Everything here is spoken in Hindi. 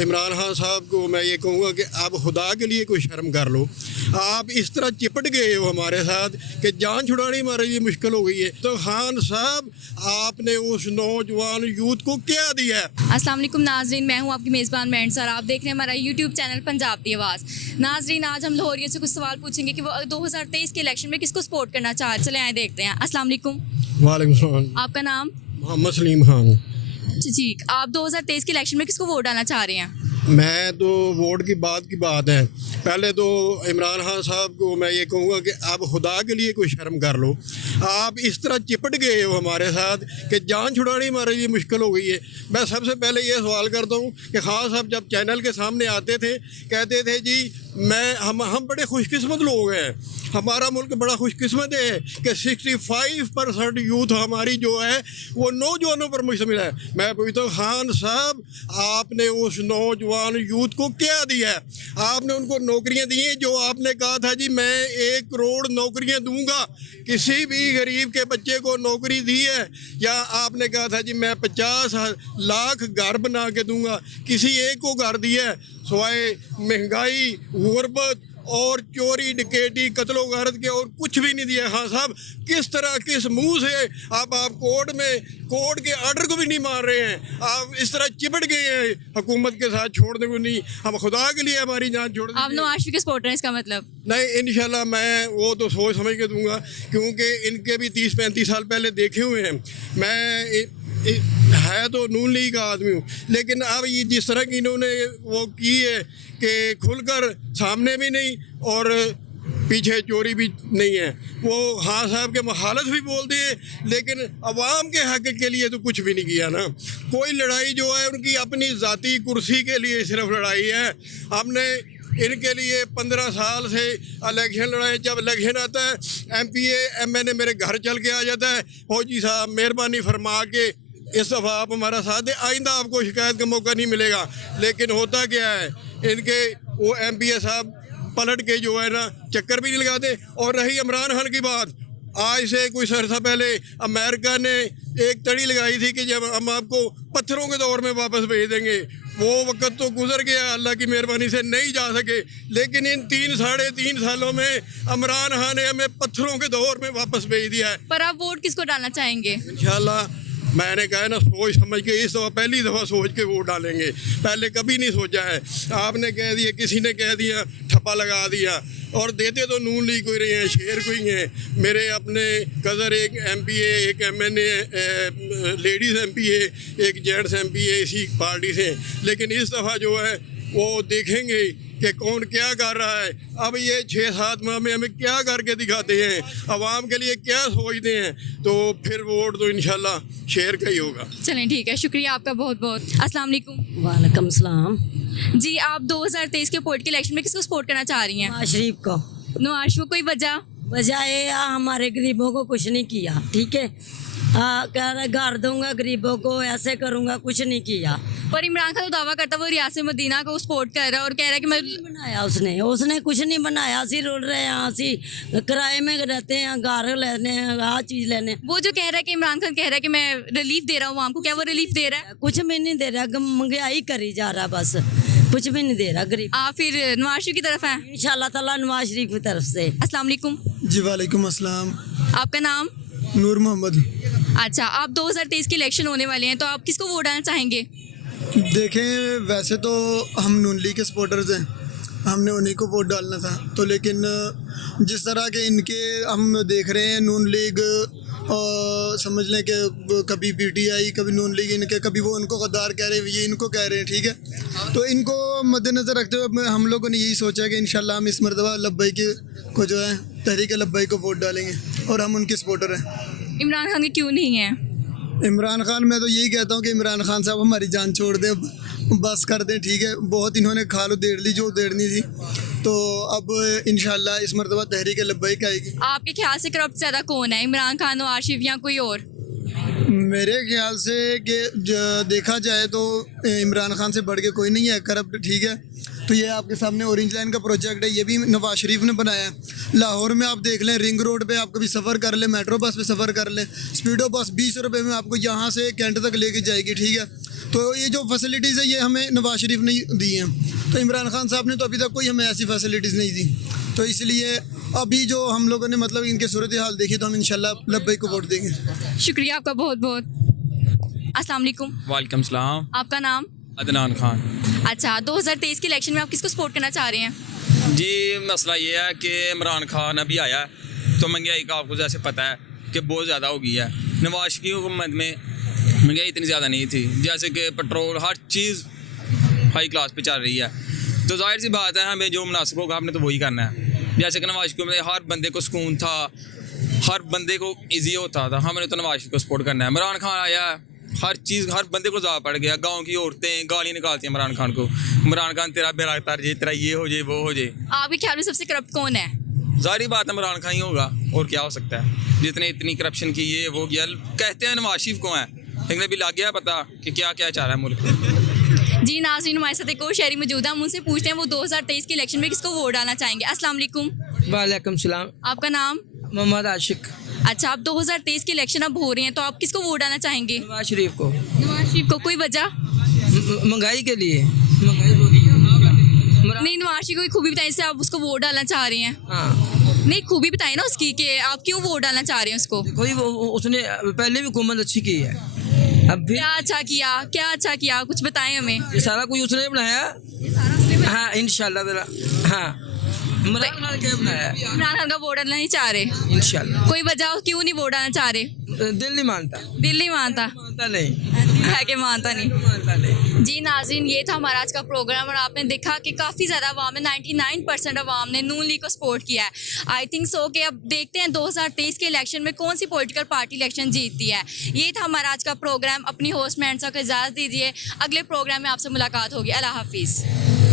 इमरान खान साहब को मैं ये कहूँगा कि आप खुदा के लिए कोई शर्म कर लो। आप इस तरह चिपट गए हो हमारे साथ कि जान छुड़ानी हमारे लिए मुश्किल हो गई है। तो खान साहब आपने उस नौजवान यूथ को क्या दिया है? अस्सलाम वालेकुम नाजरीन, मैं हूं आपकी मेज़बान मैंड सर। आप देख रहे हैं हमारा यूट्यूब चैनल पंजाब की आवाज़। नाजरीन, आज हम लाहौरियों से कुछ सवाल पूछेंगे कि वो 2023 के इलेक्शन में किसको सपोर्ट करना चाह रहे। चले आए देखते हैं। अस्सलाम वालेकुम। वालेकुम सलाम। आपका नाम? मोहम्मद सलीम खान। जी, आप 2023 के इलेक्शन में किसको वोट डालना चाह रहे हैं? मैं तो वोट की बात है। पहले तो इमरान खान साहब को मैं ये कहूँगा कि आप खुदा के लिए कोई शर्म कर लो। आप इस तरह चिपट गए हो हमारे साथ कि जान छुड़ानी हमारे लिए मुश्किल हो गई है। मैं सबसे पहले ये सवाल करता हूँ कि खान साहब जब चैनल के सामने आते थे कहते थे जी हम बड़े खुशकिस्मत लोग हैं, हमारा मुल्क बड़ा खुशकिस्मत है कि 65% यूथ हमारी जो है वो नौजवानों पर मुश्तमिल है। मैं पूछता हूँ खान साहब आपने उस नौजवान यूथ को क्या दिया है? आपने उनको नौकरियां दी हैं जो आपने कहा था जी मैं 1 करोड़ नौकरियां दूंगा। किसी भी गरीब के बच्चे को नौकरी दी है? या आपने कहा था जी मैं 50 लाख घर बना के दूंगा? किसी एक को घर दिया है? सिवाय महंगाई, गुर्बत और चोरी डकैती कत्लो गारत के और कुछ भी नहीं दिया। हाँ साहब, किस तरह किस मुंह से आप कोर्ट के ऑर्डर को भी नहीं मान रहे हैं। आप इस तरह चिपट गए हैं हुकूमत के साथ, छोड़ने को नहीं। हम खुदा के लिए हमारी जान छोड़ आप नवाज शरीफ के सपोर्टर हैं इसका मतलब? नहीं, इंशाल्लाह मैं वो तो सोच समझ के दूंगा क्योंकि इनके भी 30-35 साल पहले देखे हुए हैं। मैं है तो नून लीग का आदमी हूँ, लेकिन अब ये जिस तरह की इन्होंने वो की है कि खुलकर सामने भी नहीं और पीछे चोरी भी नहीं है। वो हाँ साहब के मुखालफ भी बोल दिए लेकिन अवाम के हक के लिए तो कुछ भी नहीं किया ना। कोई लड़ाई जो है उनकी अपनी ज़ाती कुर्सी के लिए सिर्फ लड़ाई है। हमने इनके लिए 15 साल से इलेक्शन लड़ाए। जब इलेक्शन आता है MPA MNA मेरे घर चल के आ जाता है, फौजी साहब मेहरबानी फरमा के इस दफ़ा आप हमारा साथ दें, आइंदा आपको शिकायत का मौका नहीं मिलेगा। लेकिन होता क्या है, इनके वो MPA साहब पलट के जो है ना चक्कर भी नहीं लगाते। और रही इमरान खान की बात, आज से कुछ अर्सा पहले अमेरिका ने एक तड़ी लगाई थी कि जब हम आपको पत्थरों के दौर में वापस भेज देंगे। वो वक्त तो गुजर गया, अल्लाह की मेहरबानी से नहीं जा सके। लेकिन इन 3-3.5 सालों में इमरान खान ने हमें पत्थरों के दौर में वापस भेज दिया है। पर आप वोट किसको डालना चाहेंगे? इंशाल्लाह मैंने कहा ना, सोच समझ के इस दफ़ा पहली दफ़ा सोच के वोट डालेंगे। पहले कभी नहीं सोचा है। आपने कह दिया, किसी ने कह दिया, ठप्पा लगा दिया। और देते तो नून लीग कोई रहे हैं, शेर कोई हैं। मेरे अपने कज़र एक MPA, एक MNA, लेडीज़ MPA, एक जेंट्स MPA इसी पार्टी से। लेकिन इस दफ़ा जो है वो देखेंगे कि कौन क्या कर रहा है। अब ये 6-7 माह में हमें क्या करके दिखाते हैं, आवाम के लिए क्या सोचते हैं, तो फिर वोट तो इंशाल्लाह शेर का ही होगा। चलें ठीक है, शुक्रिया आपका बहुत बहुत। अस्सलाम वालेकुम। वालेकुम सलाम। जी, आप 2023 के पोलिटिकल इलेक्शन में किसको सपोर्ट करना चाह रही हैं? नवाज शरीफ को। नवाज शरीफ, कोई वजह? वजह ये हमारे गरीबों को कुछ नहीं किया, ठीक है। कह रहा घर दूंगा गरीबों को, ऐसे करूंगा, कुछ नहीं किया। पर इमरान खान तो दावा करता है वो रियासत मदीना को सपोर्ट कर रहा है और कह रहा है कि मैं बनाया उसने कुछ नहीं बनाया। असी रुल रहे हैं, असी किराए में रहते हैं, घर लेने हैं, आ चीज लेने। वो जो कह रहा है कि इमरान खान कह रहा है कि मैं रिलीफ दे रहा हूँ आवाम को, क्या वो रिलीफ दे रहा है? कुछ भी नहीं दे रहा, महंगाई करी जा रहा, बस कुछ भी नहीं दे रहा गरीब। आप फिर नवाज शरीफ की तरफ हैं? इंशाल्लाह ताला नवाज शरीफ की तरफ से। अस्सलाम वालेकुम। जी वालेकुम अस्सलाम। आपका नाम? नूर मोहम्मद। अच्छा, आप 2023 के इलेक्शन होने वाले हैं तो आप किसको वोट डालना चाहेंगे? देखें, वैसे तो हम नून लीग के सपोर्टर्स हैं, हमने उन्हीं को वोट डालना था। तो लेकिन जिस तरह के इनके हम देख रहे हैं, नून लीग समझ लें कि कभी PTI, कभी नून लीग, इनके कभी वो उनको गद्दार कह रहे हैं, ये इनको कह रहे हैं, ठीक है। तो इनको मद्देनज़र रखते हुए हम लोगों ने यही सोचा कि इंशाल्लाह हम इस मरतबा लब्बई को जो है तहरीक लब्बई को वोट डालेंगे और हम उनके सपोर्टर हैं। इमरान खान की क्यों नहीं है? इमरान खान, मैं तो यही कहता हूँ कि इमरान खान साहब हमारी जान छोड़ दें, बस कर दें, ठीक है। बहुत इन्होंने खाल उधेड़ ली जो उधेड़नी थी। तो अब इंशाल्लाह इस मरतबा तहरीक लब्बैक आएगी। आपके ख्याल से करप्ट ज़्यादा कौन है, इमरान खान, नवाज शरीफ या कोई और? मेरे ख्याल से कि देखा जाए तो इमरान खान से बढ़ के कोई नहीं है करप्ट, ठीक है। तो ये आपके सामने ऑरेंज लाइन का प्रोजेक्ट है, ये भी नवाज शरीफ ने बनाया है। लाहौर में आप देख लें, रिंग रोड पे आप कभी सफ़र कर लें, मेट्रो बस पे सफ़र कर लें, स्पीडो बस 20 रुपये में आपको यहाँ से कैंट तक लेके जाएगी, ठीक है। तो ये जो फैसिलिटीज़ है ये हमें नवाज शरीफ ने दी हैं। तो इमरान खान साहब ने तो अभी तक कोई हमें ऐसी फैसिलिटीज़ नहीं दी। तो इसलिए अभी जो हम लोगों ने मतलब इनके सूरत हाल देखी तो हम इंशाल्लाह लब्बैक को वोट देंगे। शुक्रिया आपका बहुत बहुत। अस्सलाम वालेकुम। वालेकुम सलाम। आपका नाम? अदनान खान। अच्छा, 2023 के इलेक्शन में आप किसको सपोर्ट करना चाह रहे हैं? जी मसला ये है कि इमरान खान अभी आया है तो महंगाई का आपको जैसे पता है कि बहुत ज़्यादा हो गई है। नवाज की हुकूमत में महंगाई इतनी ज़्यादा नहीं थी, जैसे कि पेट्रोल हर चीज़ हाई क्लास पे चल रही है। तो जाहिर सी बात है हमें जो मुनासिब होगा हमने तो वही करना है। जैसे कि नवाज की हुकूमत में हर बंदे को सुकून था, हर बंदे को ईजी होता था, हमने तो नवाज को सपोर्ट करना है। इमरान खान आया, हर चीज़ हर बंदे को ज़्यादा पड़ गया। गांव की औरतें गाली निकालती हैं इमरान खान को, इमरान खान तेरा बेड़ा तर जे, तेरा ये हो जाए वो हो जाए। आपके ख्याल में सबसे करप्ट कौन है? जाहिर बात है इमरान खान ही होगा, और क्या हो सकता है। जितने इतनी करप्शन की ये वो किया, कहते हैं नवाज शरीफ को है, लेकिन अभी लग गया पता कि क्या क्या चाह रहा है मुल्क। जी नाज़रीन, हमारे साथ एक और शहरी मौजूद है, हम उनसे पूछते हैं वो 2023 के इलेक्शन में किसको वोट डालना चाहेंगे। अस्सलाम वालेकुम। वालेकुम सलाम। आपका नाम? मोहम्मद आशिक। अच्छा, आप 2023 के इलेक्शन अब हो रहे हैं तो आप किसको वोट डालना चाहेंगे? नवाज शरीफ को। नवाज शरीफ को। कोई वजह? महंगाई के लिए। महंगाई बहुत है। नहीं, नवाज शरीफ को कोई खूबी बताइए जिससे आप उसको वोट डालना चाह रहे हैं। हाँ, नहीं, खूबी बताइए ना उसकी कि आप क्यों वोट डालना चाह रहे हैं उसको। कोई उसने पहले भी हुकूमत अच्छी की है, अब भी क्या अच्छा किया, क्या अच्छा किया, कुछ बताएं हमें। ये सारा कुछ उसने बनाया। हाँ इंशाल्लाह। हाँ, इमरान खान के बनाया है। इमरान खान का वोट डालना नहीं चाह रहे? इंशाल्लाह। कोई वजह क्यों नहीं वोट डालना चाह रहे? दिल नहीं मानता। दिल नहीं मानता? मानता नहीं। है कि मानता नहीं? मानता नहीं। जी नाज़रीन, ये था हमारा आज का प्रोग्राम और आपने देखा कि काफ़ी ज़्यादा अवाम ने 99% अवाम ने नून लीग को सपोर्ट किया है। आई थिंक सो कि अब देखते हैं 2023 के इलेक्शन में कौन सी पॉलिटिकल पार्टी इलेक्शन जीतती है। ये था हमारा आज का प्रोग्राम। अपनी होस्ट मैंसा को इजाज़त दीजिए, अगले प्रोग्राम में आपसे मुलाकात होगी। अल्लाह हाफिज़।